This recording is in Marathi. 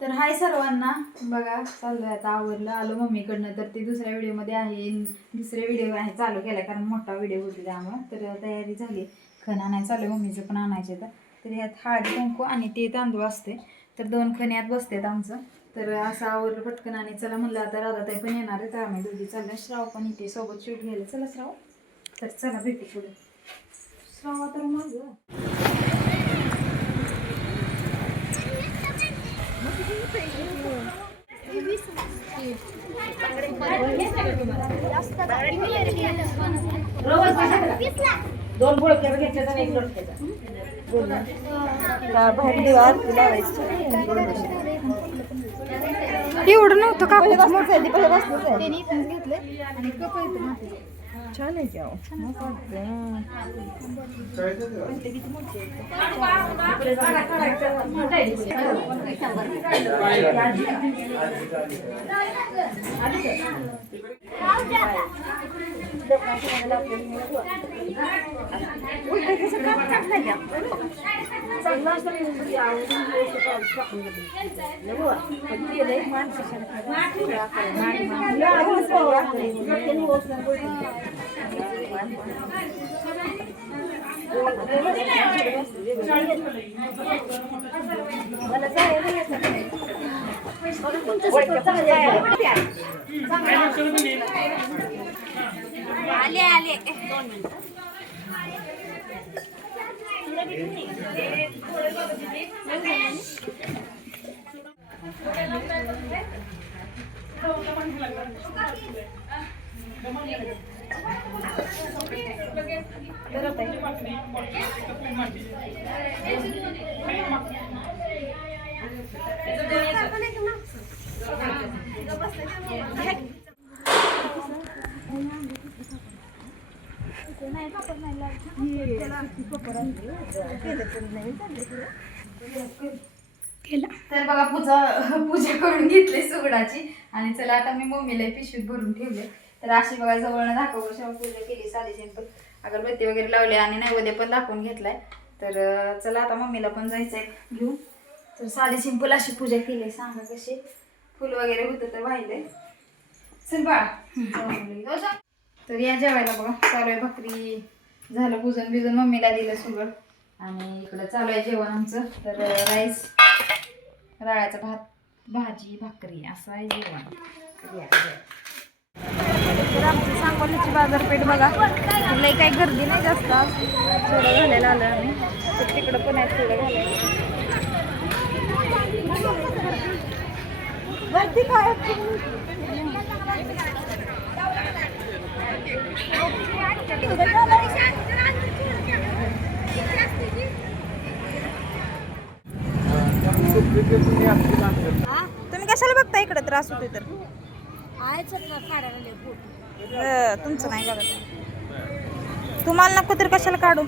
तर हाय सर्वांना, बघा चाललंय आता आवरलं, आलो मम्मीकडनं. तर ते दुसऱ्या व्हिडिओमध्ये आहे, दुसरे व्हिडिओ आहे चालू केला कारण मोठा व्हिडिओ होती त्यामुळं. तर तयारी झाली, खण आणायचं चालू आहे, मम्मीचं पण आणायचे. तर ह्यात हळदी कुंकू आणि ते तांदूळ असते, तर 2 खण यात बसतात आमचं. तर असं आवरलं पटकन. आणि चला म्हणलं आता राधाताई पण येणार आहे, तर आम्ही दोघी चाललं. श्राव पण इथे सोबत शूट घ्यायला. चला श्राव, तर चला भेटू पुढे. श्राव तर मग दोन बोळक्या घेतल्या तर एक लोटक्याचा भांडी आरती लावायची. एवढं नव्हतं का छान आहे क्या आले आले 2 मिनिट तर बघा पूजा करून घेतली सुगडाची. आणि चला आता मी मम्मीला पिशवीत भरून ठेवले. तर अशी बघा जवळनं दाखवलं, शेव पूजा केली, साधी सिंपल अगरबत्ती वगैरे लावली आणि नैवेद्य पण दाखवून घेतलाय. तर चला आता मम्मीला पण जायचंय घेऊन. तर साधी सिंपल अशी पूजा केली. सांगा कशी फुल वगैरे होतं तर वाहिले. चल बाळा, तर या जेवायला. बघा चालू आहे भाकरी, झालं पूजन बिजून, मम्मीला दिलं सुगड. आणि इकडं चालू आहे जेवण आमचं. तर राईस, राळ्याचा भात, भाजी, भाकरी असं आहे जेवण. तर आमची सांगोलीची बाजारपेठ बघा, लई काही गर्दी नाही जास्त. थोडं घालायला आलं आम्ही, तर तिकडं पण आहे थोडं घालायला. गर्दी काय तुम्ही कशाला बघता इकडे त्रास होतोय? तर तुमचं नाही काढत, तुम्हाला नको तर कशाला काढू.